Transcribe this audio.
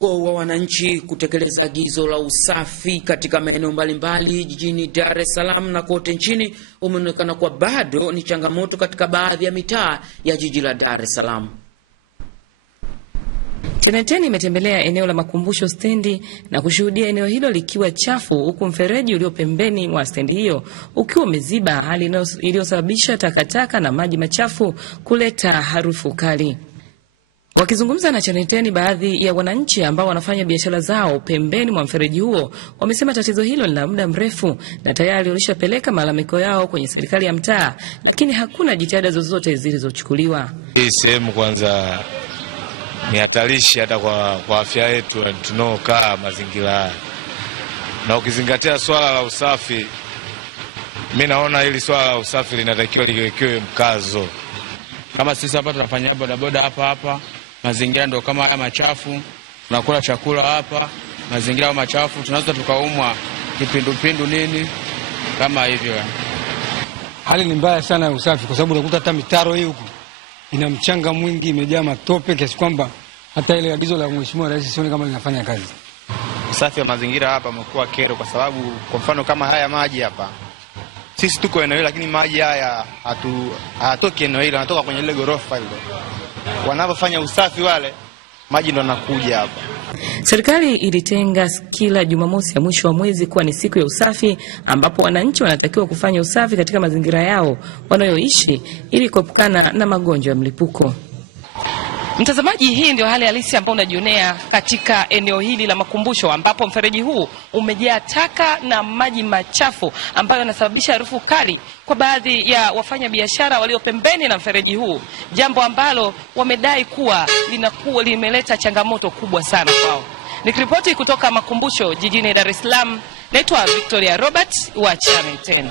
Wa wananchi kutekeleza agizo la usafi katika maeneo mbalimbali jijini Dar es Salaam na kote nchini umeonekana kwa bado ni changamoto katika baadhi ya mitaa ya jiji la Dar es Salaam. Teneteni imetembelea eneo la makumbusho stendi na kushuhudia eneo hilo likiwa chafu, huku mfereji ulio pembeni mwa stendi hiyo ukiwa umeziba, hali iliyosababisha takataka na maji machafu kuleta harufu kali. Wakizungumza na Teneteni, baadhi ya wananchi ambao wanafanya biashara zao pembeni mwa mfereji huo wamesema tatizo hilo lina muda mrefu na tayari walishapeleka malalamiko yao kwenye serikali ya mtaa, lakini hakuna jitihada zozote zilizochukuliwa. Hii sehemu kwanza ni hatarishi hata kwa afya yetu tunaokaa mazingira. Na ukizingatia swala la usafi, mimi naona hili swala la usafi linatakiwa liwekewe mkazo. Kama sisi hapa tunafanya bodaboda hapa, mazingira ndio kama haya machafu, tunakula chakula hapa, mazingira machafu, tunaweza tukaumwa kipindupindu nini kama hivyo. Hali ni mbaya sana ya usafi, kwa sababu unakuta hata mitaro hii huku ina mchanga mwingi, imejaa matope kiasi kwamba hata ile agizo la Mheshimiwa Rais sioni kama linafanya kazi. Usafi wa mazingira hapa umekuwa kero, kwa sababu kwa mfano kama haya maji hapa, sisi tuko eneo hili lakini maji haya hatoki eneo hili, yanatoka kwenye ile gorofa ile. Wanapofanya usafi wale, maji ndo yanakuja hapa. Serikali ilitenga kila Jumamosi ya mwisho wa mwezi kuwa ni siku ya usafi, ambapo wananchi wanatakiwa kufanya usafi katika mazingira yao wanayoishi ili kuepukana na magonjwa ya mlipuko. Mtazamaji, hii ndio hali halisi ambayo unajionea katika eneo hili la makumbusho, ambapo mfereji huu umejaa taka na maji machafu ambayo yanasababisha harufu kali kwa baadhi ya wafanya biashara walio pembeni na mfereji huu, jambo ambalo wamedai kuwa limeleta changamoto kubwa sana kwao. Nikiripoti kutoka makumbusho jijini Dar es Salaam, naitwa Victoria Robert wa Channel 10.